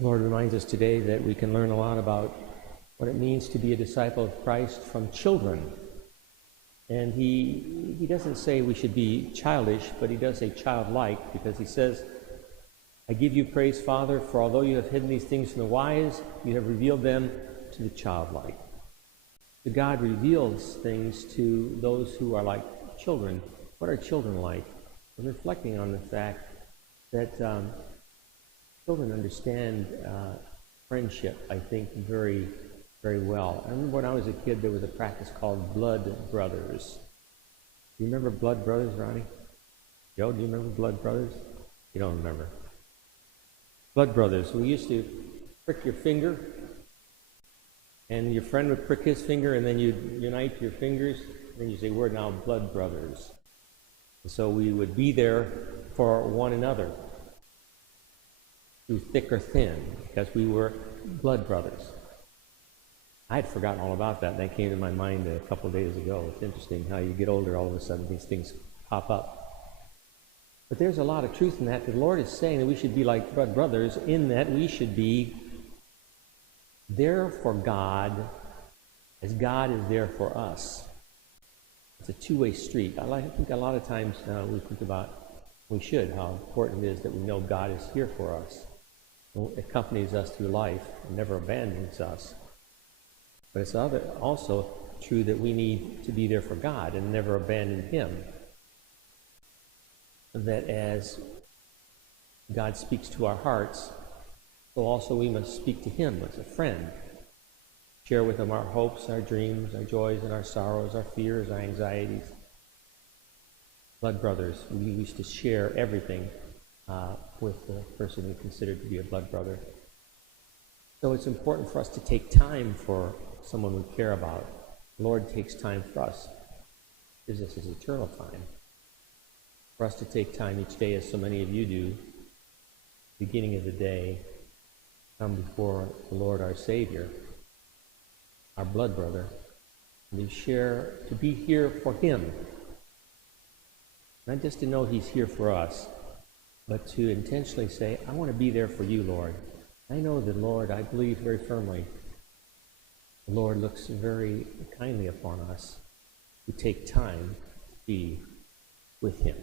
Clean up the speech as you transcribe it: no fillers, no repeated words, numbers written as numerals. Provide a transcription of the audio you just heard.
The Lord reminds us today that we can learn a lot about what it means to be a disciple of Christ from children. And he doesn't say we should be childish, but he does say childlike, because he says, I give you praise, Father, for although you have hidden these things from the wise, you have revealed them to the childlike. So God reveals things to those who are like children. What are children like? I'm reflecting on the fact that children understand friendship, I think, very, very well. I remember when I was a kid, there was a practice called Blood Brothers. Do you remember Blood Brothers, Ronnie? Joe, do you remember Blood Brothers? You don't remember. Blood Brothers. We used to prick your finger, and your friend would prick his finger, and then you'd unite your fingers, and then you say, we're now blood brothers. And so we would be there for one another, through thick or thin, because we were blood brothers. I had forgotten all about that. That came to my mind a couple of days ago. It's interesting how you get older, all of a sudden these things pop up. But there's a lot of truth in that. The Lord is saying that we should be like blood brothers, in that we should be there for God as God is there for us. It's a two-way street. I think a lot of times we think about, we should, how important it is that we know God is here for us. It accompanies us through life and never abandons us. But it's also true that we need to be there for God and never abandon Him. That as God speaks to our hearts, so also we must speak to Him as a friend. Share with Him our hopes, our dreams, our joys, and our sorrows, our fears, our anxieties. Blood brothers, we used to share everything with the person we considered to be a blood brother. So it's important for us to take time for someone we care about. The Lord takes time for us. Gives us His eternal time. For us to take time each day, as so many of you do, beginning of the day, come before the Lord our Savior, our blood brother, and to be here for Him. Not just to know He's here for us, but to intentionally say, I want to be there for you, Lord. I know that, Lord, I believe very firmly, the Lord looks very kindly upon us who take time to be with Him.